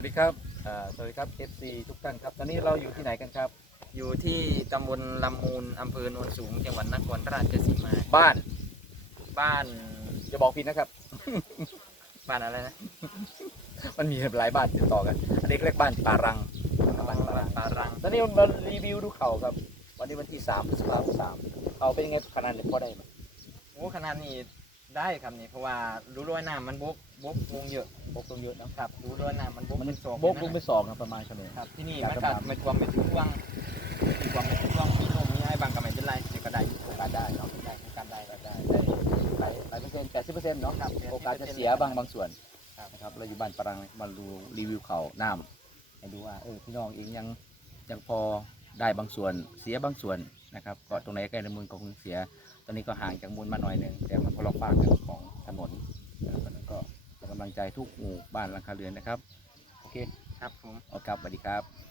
สวัสดีครับอ่าสวัสดีครับ FC ทุกท่านครับ ตอนนี้เราอยู่ที่ไหนกันครับ อยู่ที่ตำบลลำมูลอำเภอโนนสูง จังหวัดนครราชสีมา บ้าน บ้านจะบอกผิดนะครับ บ้านอะไรนะ มันมีหลายบ้านติดต่อกัน อันนี้เรียกบ้านป่ารัง บ้านป่ารังปารัง ตอนนี้มารีวิวดูเขาครับ วันนี้วันที่สามพฤษภาคมสามเขาเป็นยังไงขนาดนี้พอได้ไหมโอ้ขนาดนี้ ได้ครับนี่เพราะว่ารู้ร้อยน้ำมันบกบกลงเยอะบกลงเยอะนะครับ รู้ร้อยน้ำมันบกมันเป็นสองบกลงไปสองนะประมาณเท่าไหร่ครับที่นี่ครับมันก็ไม่ท่วมไม่ท่วงไม่ท่วมไม่ท่วงมีลมมีไอ้บางก็ไม่เป็นไรแต่ก็ได้อยู่โอกาสได้เนาะได้การได้ก็ได้ได้หลายหลายเปอร์เซ็นต์แปดสิบเปอร์เซ็นต์เนาะครับโอกาสจะเสียบางบางส่วนครับนะครับเราอยู่บ้านปารังมาดูรีวิวเขาน้ำให้ดูว่าเออพี่น้องเองยังยังพอได้บางส่วนเสียบางส่วนนะครับก็ตรงไหนใกล้ในมูลก็คงเสีย ตอนนี้ก็ห่างจากมูลมาหน่อยหนึ่งแต่มันก็ลอกฝา ลังใจทุกหมู่บ้านหลังคาเรือนนะครับ โอเค ครับผม เอากลับสวัสดีครับ